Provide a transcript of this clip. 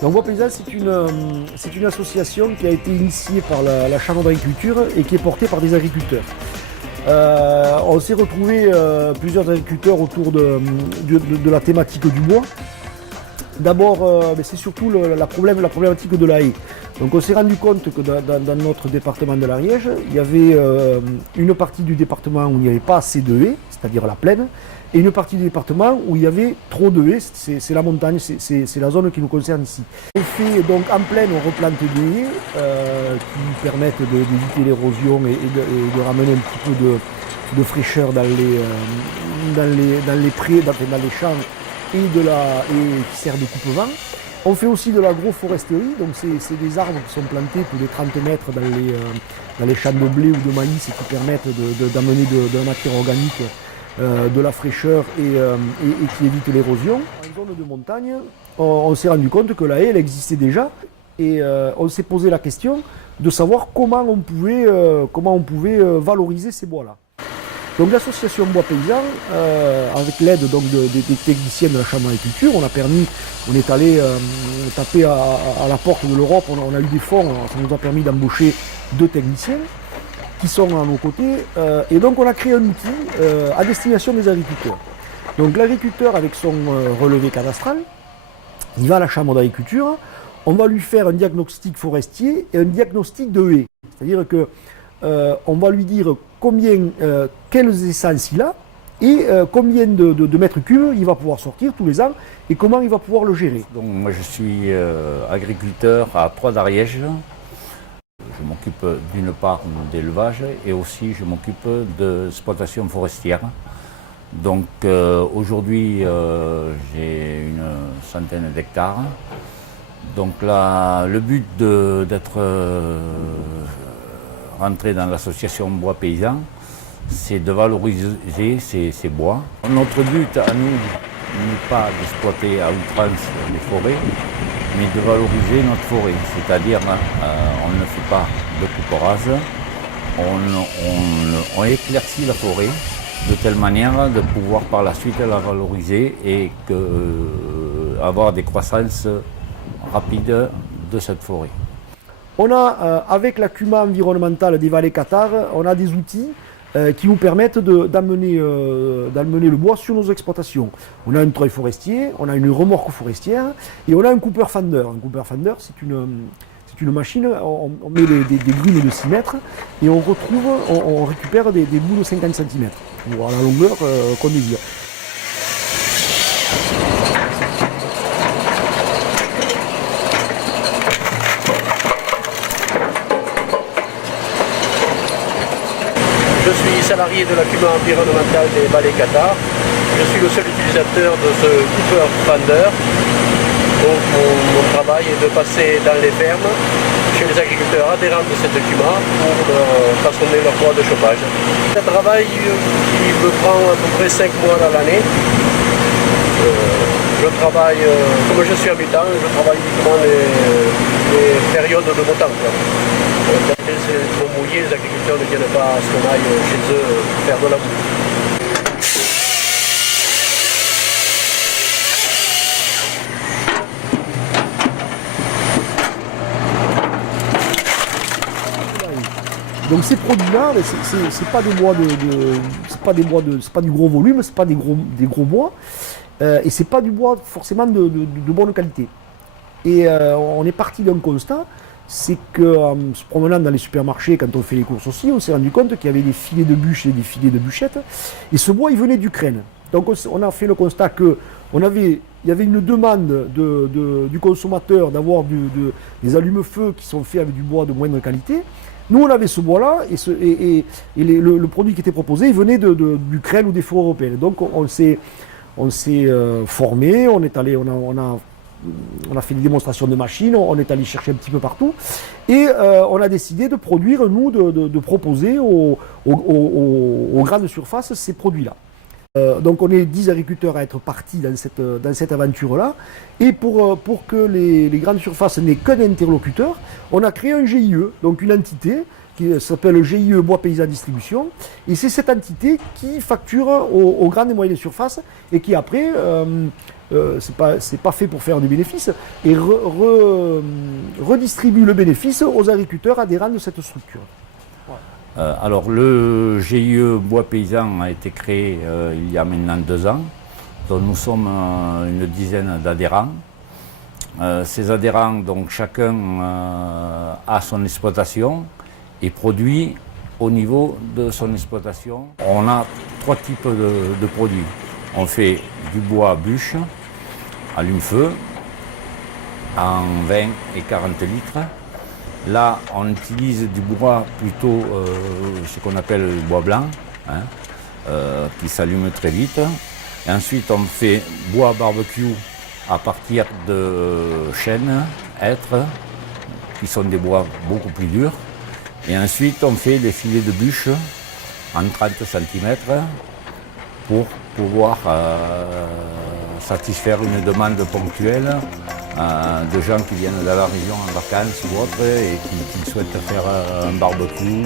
Donc Bois Paysan, c'est une association qui a été initiée par la Chambre d'agriculture et qui est portée par des agriculteurs. On s'est retrouvés plusieurs agriculteurs autour de la thématique du bois. D'abord, c'est surtout la problématique de la haie. Donc on s'est rendu compte que dans notre département de l'Ariège, il y avait une partie du département où il n'y avait pas assez de haies, c'est-à-dire la plaine, et une partie du département où il y avait trop de haies, c'est la montagne, c'est la zone qui nous concerne ici. On fait donc en plaine, on replante des haies qui permettent d'éviter l'érosion et de ramener un petit peu de fraîcheur dans les prés, dans les champs et qui sert de coupe-vent. On fait aussi de l'agroforesterie, donc c'est des arbres qui sont plantés tous les 30 mètres dans les champs de blé ou de maïs et qui permettent d'amener de la matière organique, de la fraîcheur et qui évite l'érosion. En zone de montagne, on s'est rendu compte que la haie elle existait déjà et on s'est posé la question de savoir comment on pouvait valoriser ces bois-là. Donc l'association Bois Paysan, avec l'aide des techniciens de la Chambre d'agriculture, on est allé taper à la porte de l'Europe, on a eu des fonds, ça nous a permis d'embaucher 2 techniciens qui sont à nos côtés, et donc on a créé un outil à destination des agriculteurs. Donc l'agriculteur avec son relevé cadastral, il va à la Chambre d'agriculture, on va lui faire un diagnostic forestier et un diagnostic de haie. C'est-à-dire que on va lui dire quelles essences il a et combien de mètres cubes il va pouvoir sortir tous les ans et comment il va pouvoir le gérer. Donc moi je suis agriculteur à Proie d'Ariège. Je m'occupe d'une part d'élevage et aussi je m'occupe d'exploitation forestière. Donc aujourd'hui j'ai une centaine d'hectares. Donc là, le but d'être rentré dans l'association Bois Paysan, c'est de valoriser ces bois. Notre but à nous n'est pas d'exploiter à outrance les forêts, mais de valoriser notre forêt. C'est-à-dire, on ne fait pas de coupe rase, on éclaircit la forêt de telle manière de pouvoir par la suite la valoriser et avoir des croissances rapides de cette forêt. On a, avec la CUMA environnementale des Vallées Cathares, on a des outils qui nous permettent d'amener le bois sur nos exploitations. On a un treuil forestier, on a une remorque forestière et on a un Cooper Fender. Un Cooper Fender, c'est une machine, on met des grumes de 6 mètres et on récupère des bouts de 50 cm, à la longueur qu'on désire. Je suis salarié de la CUMA environnementale des Vallées Cathares. Je suis le seul utilisateur de ce Cooper Fender. Donc mon travail est de passer dans les fermes chez les agriculteurs adhérents de cette CUMA pour leur façonner leur bois de chauffage. C'est un travail qui me prend à peu près 5 mois dans l'année. Je travaille, comme je suis habitant, je travaille uniquement les périodes de beau temps. Quand c'est trop mouillé, les agriculteurs ne viennent pas à ce qu'on aille chez eux faire de la boue. Donc ces produits-là, c'est pas des bois c'est pas du gros volume, c'est pas des gros bois, et c'est pas du bois forcément de bonne qualité. Et on est parti d'un constat, c'est qu'en se promenant dans les supermarchés, quand on fait les courses aussi, on s'est rendu compte qu'il y avait des filets de bûches et des filets de bûchettes, et ce bois il venait d'Ukraine. Donc on a fait le constat qu'il y avait une demande du consommateur d'avoir des allumes-feu qui sont faits avec du bois de moindre qualité. Nous, on avait ce bois-là et le produit qui était proposé il venait d'Ukraine ou des forêts européennes. Donc, on s'est formé, on a fait des démonstrations de machines, on est allé chercher un petit peu partout et on a décidé de produire, nous, de proposer aux grandes surfaces ces produits-là. Donc on est 10 agriculteurs à être partis dans cette aventure-là. Et pour que les grandes surfaces n'aient qu'un interlocuteur, on a créé un GIE, donc une entité qui s'appelle GIE Bois Paysan Distribution. Et c'est cette entité qui facture aux grandes et moyennes surfaces et qui après, c'est pas fait pour faire du bénéfice, et redistribue le bénéfice aux agriculteurs adhérents de cette structure. Alors le GIE Bois Paysan a été créé il y a maintenant 2 ans. Donc nous sommes une dizaine d'adhérents. Ces adhérents, donc chacun a son exploitation et produit au niveau de son exploitation. On a 3 types de produits. On fait du bois bûche, allume-feu, en 20 et 40 litres. Là, on utilise du bois plutôt ce qu'on appelle le bois blanc, hein, qui s'allume très vite. Et ensuite, on fait bois barbecue à partir de chênes, hêtres, qui sont des bois beaucoup plus durs. Et ensuite, on fait des filets de bûche en 30 cm pour pouvoir satisfaire une demande ponctuelle de gens qui viennent de la région en vacances ou autre et qui souhaitent faire un barbecue.